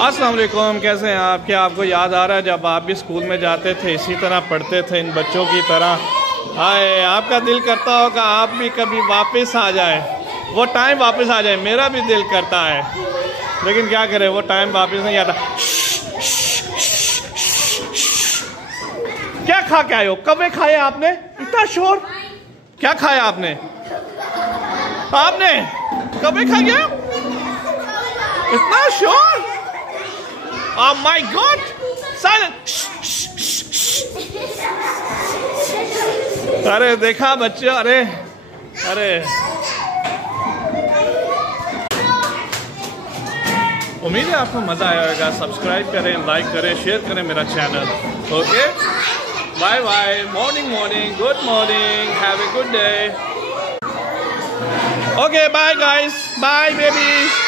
अस्सलाम वालेकुम, कैसे हैं आप? क्या आपको याद आ रहा है जब आप भी स्कूल में जाते थे, इसी तरह पढ़ते थे इन बच्चों की तरह? हाय, आपका दिल करता होगा आप भी कभी वापस आ जाए, वो टाइम वापस आ जाए। मेरा भी दिल करता है, लेकिन क्या करें, वो टाइम वापस नहीं आता। क्या खा के आए हो? कब्बे खाए आपने? इतना शोर क्या खाया आपने? आपने कब्बे खा गया? इतना शोर! Oh my God! Silent! अरे देखा बच्चे, अरे अरे उम्मीद है आपको मज़ा आया होगा। सब्सक्राइब करें, लाइक करें, शेयर करें मेरा channel. Okay, bye bye. Morning good morning, have a good day. Okay, bye guys, bye baby.